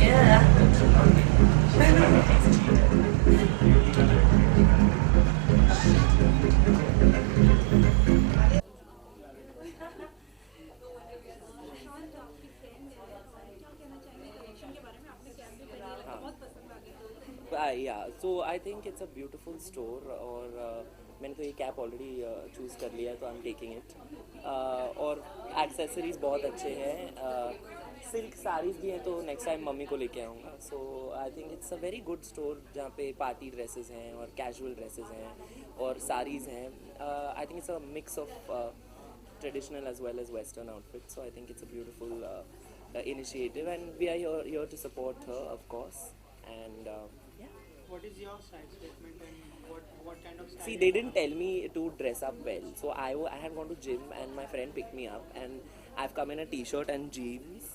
Yeah. शांत आपकी friend है क्या कहना चाहेंगे कलेक्शन के बारे में आपने कैब भी पहनी है हाँ बहुत पसंद आ गया या so I think it's a beautiful store और मैंने तो ये कैप ऑलरेडी चूज़ कर लिया है तो आई एम टेकिंग इट और एक्सेसरीज बहुत अच्छे हैं सिल्क साड़ीज़ भी हैं तो नेक्स्ट टाइम मम्मी को लेके आऊँगा so I think it's a very good store जहाँ पे पार्टी ड्रेसेस हैं और कैजुअल ड्रेसेस हैं और साड़ीज़ हैं आई think it's a mix of traditional as well as western outfits so I think it's a beautiful initiative and we are here to support her of course and yeah. What is your style statement and what kind of style? See, they didn't tell me to dress up well, so I had gone to gym and my friend picked me up, and I've come in a t-shirt and jeans.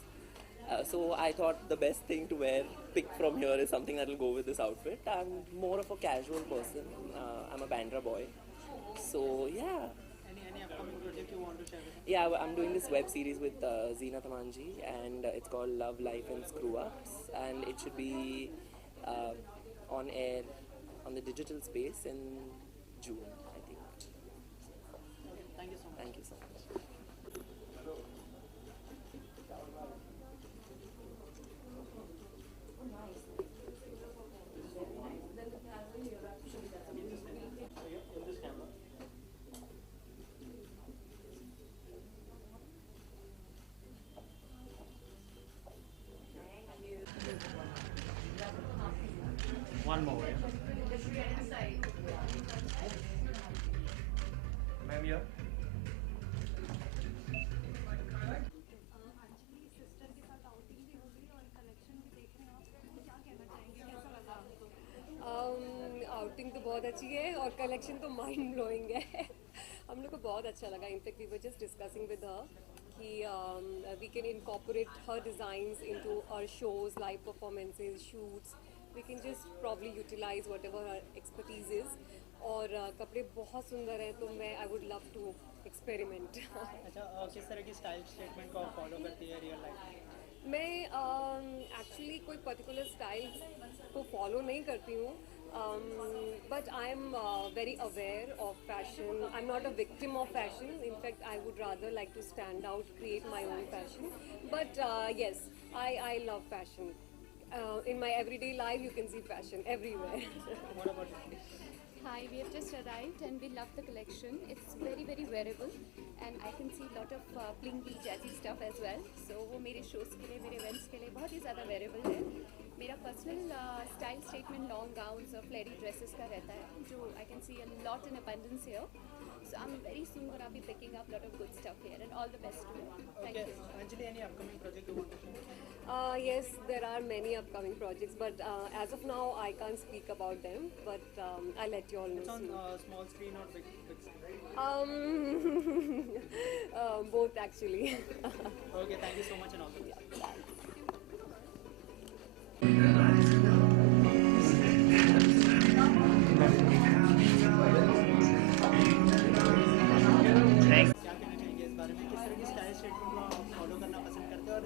So I thought the best thing to wear, pick from here, is something that will go with this outfit. I'm more of a casual person. I'm a Bandra boy, so yeah. Any upcoming project you want to share with us? Yeah, I'm doing this web series with Zeena Tamanji, and it's called Love, Life, and Screw Ups, and it should be uh, on air on the digital space in June, I think. Thank you so much. Thank you so much. In this camera. One more. Yeah? Ma'am, here. Anjali sister के साथ outing भी हो गई और collection भी देख रहे हैं आप क्या कहना चाहेंगे कैसा लगा आपको आउटिंग तो बहुत अच्छी है और कलेक्शन तो माइंड ब्लोइंग है हम लोग को बहुत अच्छा लगा in fact we were just discussing with her कि we can incorporate her designs into our shows live performances shoots we can just probably utilize whatever her expertise is और कपड़े बहुत सुंदर हैं तो मैं I would love to experiment अच्छा किस तरह की स्टाइल स्टेटमेंट को आप फॉलो करती है रियल लाइफ? मैं एक्चुअली कोई पर्टिकुलर स्टाइल को फॉलो नहीं करती हूँ but I am very aware of fashion I am not a victim of fashion in fact I would rather like to stand out create my own fashion but yes I love fashion in my everyday life you can see fashion everywhere. What about you? Hi, we have just arrived and we love the collection. It's very very wearable and I can see lot of blingy jazzy stuff as well. So वो मेरे shows के लिए मेरे events के लिए बहुत ही ज़्यादा wearable है. मेरा personal style statement long gowns और flary dresses का रहता है जो I can see a lot in abundance here. So I'm very soon gonna be picking up lot of good stuff here and all the best to you. Thank Okay, you. Anjali, any upcoming project you want to share? Yes, there are many upcoming projects, but as of now, I can't speak about them. But I'll let you all know It's on soon. small screen or big screen? Both actually. Okay, thank you so much and all the best. क्या कहना चाहेंगे इस बारे में किस तरह की style statement को आप फॉलो करना पसंद करते हैं और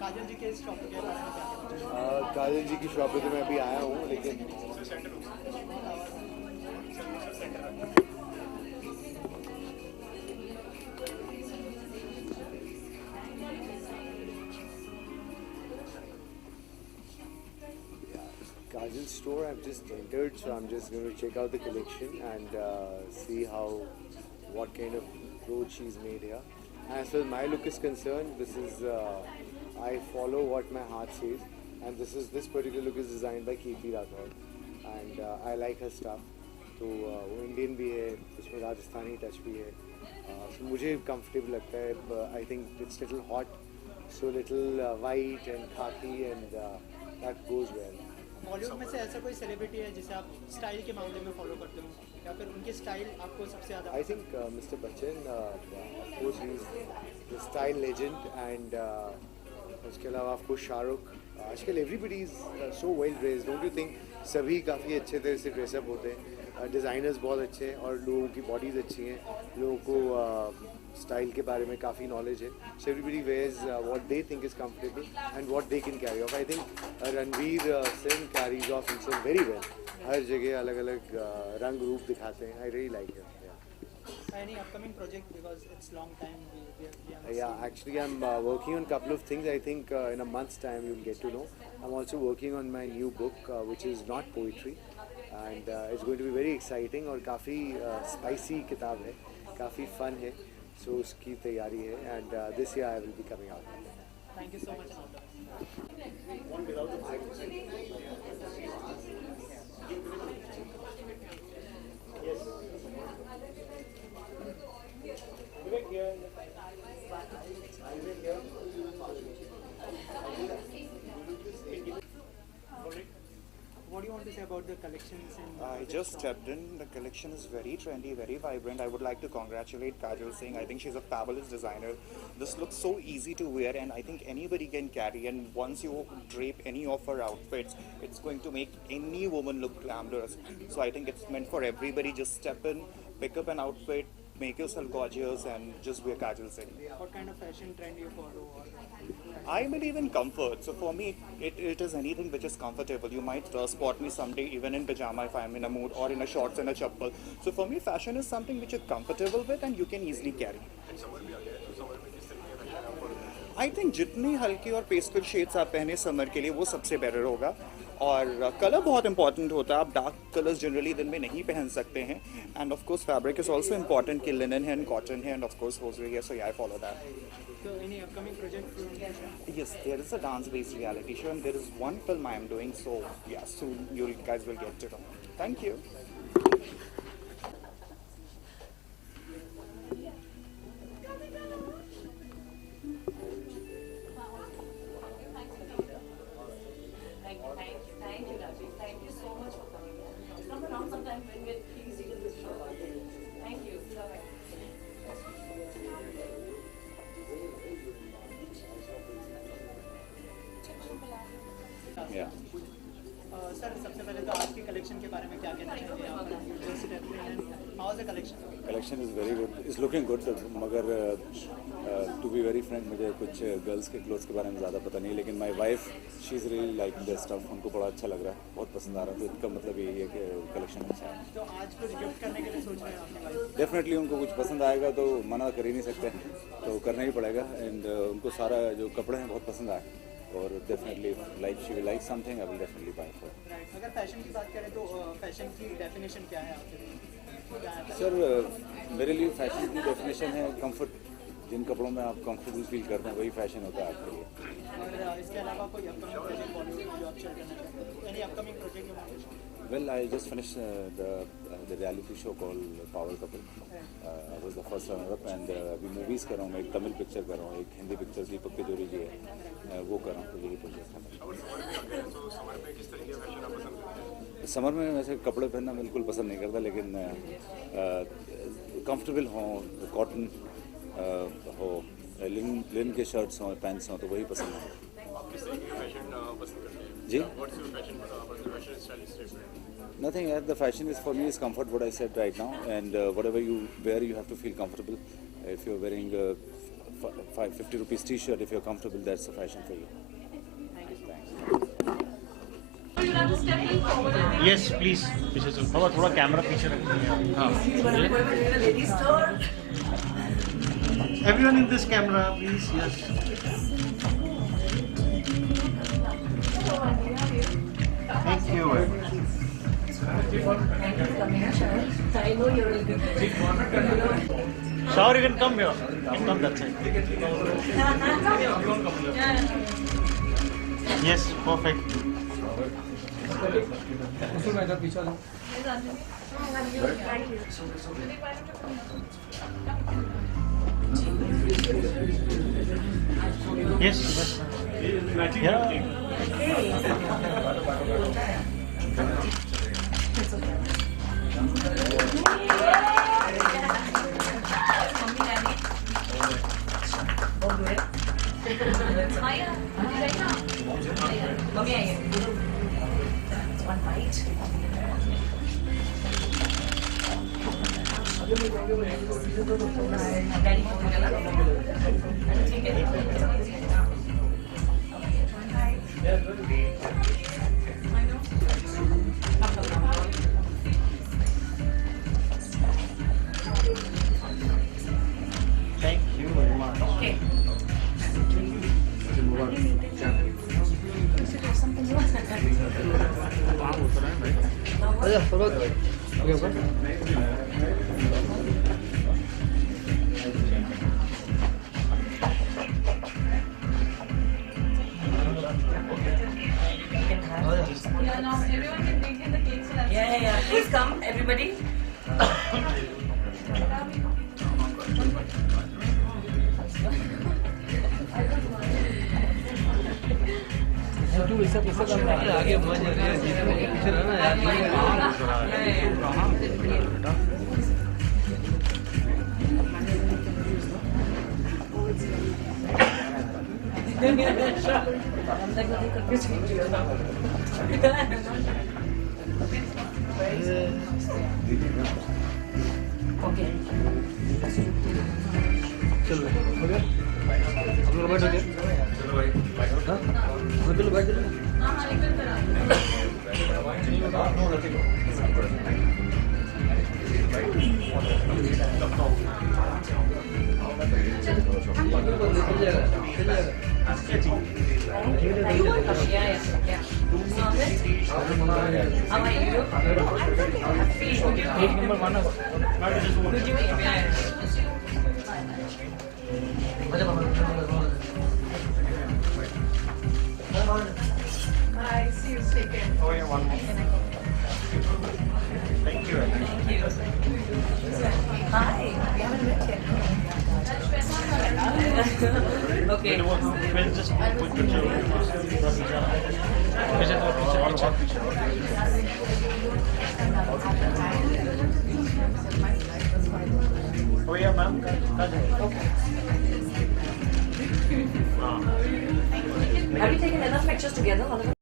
काजल जी के इस शॉप के बारे में क्या कहना चाहेंगे? काजल जी की शॉप पे तो मैं अभी आया हूँ लेकिन Kajal store I've just entered, so I'm just going to check out the collection and see what kind of clothes she's made here. As far as my look is concerned, this is I follow what my heart says, and this particular look is designed by Kirti Rathod, and I like her stuff. तो वो Indian भी है, उसमें Rajasthani touch भी है, so मुझे comfortable लगता है. I think it's little hot, so little white and khaki and that goes well. Bollywood में से ऐसा कोई सेलिब्रिटी है जिसे आप स्टाइल के मामले में फॉलो करते हो या फिर उनकी स्टाइल आपको सबसे ज़्यादा? I think Mr. Bachchan, of course, he's the style legend, and उसके अलावा of course शाहरुख. आजकल everybody is so well dressed, don't you think? सभी काफ़ी अच्छे तरह से ड्रेसअप होते हैं, डिज़ाइनर्स बहुत अच्छे हैं और लोगों की बॉडीज़ अच्छी हैं, लोगों को स्टाइल के बारे में काफ़ी नॉलेज है. So everybody wears what they think is comfortable and what they can carry off. I think Ranveer Singh carries off himself very well. हर जगह अलग-अलग रंग रूप दिखाते हैं. I really like him. Any upcoming project, because it's long time we have Yeah, actually I'm working on a couple of things. I think in a month's time you'll get to know. I'm also working on my new book which is not poetry and it's going to be very exciting और काफ़ी spicy किताब है, काफ़ी fun है. So उसकी तैयारी है and this year I will be coming out. Thank you so much. What do you want to say about the collections? I just stepped in. The collection is very trendy, very vibrant. I would like to congratulate Kajal Singh. I think she's a fabulous designer. This looks so easy to wear, and I think anybody can carry. And once you drape any of her outfits, it's going to make any woman look glamorous. So I think it's meant for everybody. Just step in, pick up an outfit, make yourself gorgeous, and just wear Kajal Singh. What kind of fashion trend you follow? I believe in comfort. So for me, it is anything which is comfortable. You might spot me someday even in pajama if I'm in a mood, or in a shorts and a chappal. So for me, fashion is something which you're comfortable with and you can easily carry. I think जितनी हल्की और pastel shades आप पहने summer के लिए वो सबसे better होगा. और कलर बहुत इंपॉर्टेंट होता है. आप डार्क कलर्स जनरली दिन में नहीं पहन सकते हैं. And of course fabric is also important कि लिनन है एंड कॉटन है एंड ऑफ कोर्स होजरी है. So I follow that. So any upcoming project you want to share? Yes, there is a dance-based reality show and there is one film I am doing. So yeah, soon you guys will get to know. Thank you. Thank you, Rajiv. Thank you so much for coming here. Come around sometime when we're busy with this show. Thank you. Bye-bye. Yeah. Sir सबसे पहले तो आज की collection के बारे में क्या कहना चाहेंगे आप? Just step in and how's the collection? Collection is very good, is looking good. मगर टू बी वेरी फ्रैंक मुझे कुछ गर्ल्स के क्लोथ्स के बारे में ज़्यादा पता नहीं, लेकिन my wife she is really like the stuff. उनको बड़ा अच्छा लग रहा है, बहुत पसंद आ रहा है. तो इसका मतलब यही है कि कलेक्शन अच्छा है. तो आज कुछ गिफ्ट करने के लिए सोच रहे हैं आपने वाइफ? डेफिनेटली उनको कुछ पसंद आएगा तो मना कर ही नहीं सकते, तो करना ही पड़ेगा. एंड उनको सारा जो कपड़े हैं बहुत पसंद आए और definitely like she will like something I will definitely buy for. अगर फैशन की बात करें तो फैशन की डेफिनेशन क्या है आपके लिए? सर मेरे लिए फैशन की डेफिनेशन है कंफर्ट. जिन कपड़ों में आप कंफर्टेबल फील करते हैं वही फैशन होता है आपके लिए. और इसके अलावा कोई अपकमिंग प्रोजेक्ट बॉलीवुड में जो आप शेयर करना चाहते हैं? Any upcoming project you want to share? Well, I just finished the reality show called Power Couple. I was the first runner-up and अभी मूवीज़ कर रहा हूँ मैं. एक तमिल पिक्चर कर रहा हूँ, एक हिंदी पिक्चर दीपक तिजोरी जी है, वो कर रहा हूँ. तो यही प्रोजेक्ट है. समर में वैसे कपड़े पहनना बिल्कुल पसंद नहीं करता, लेकिन कंफर्टेबल हों, कॉटन हो, लिन के शर्ट्स हों, पैंट्स हों, तो वही पसंद है. जी nothing. The fashion is for me is comfort. What I said right now, and whatever you wear, you have to feel comfortable. If you're wearing a 50 rupees T-shirt, if you're comfortable, that's the fashion for you. Yes, please. बाबा थोड़ा camera पीछे रखिए. Everyone in this camera, please. Yes. Thank you. Shower, you can come here. You can come that side. Yes, perfect. Yes. Yeah. One bite. Thank you very much. Okay. Yeah. Please come, everybody. Okay. चलो हो गया हम लोग बैठ हो गया चलो भाई हाँ चलो बैठ चलो Bye. See you. Take care. Oh, yeah, one more. Thank you. Hi. We haven't met yet. Okay. We'll just put the two. Oh yeah, ma'am. Okay. Have you taken enough pictures together?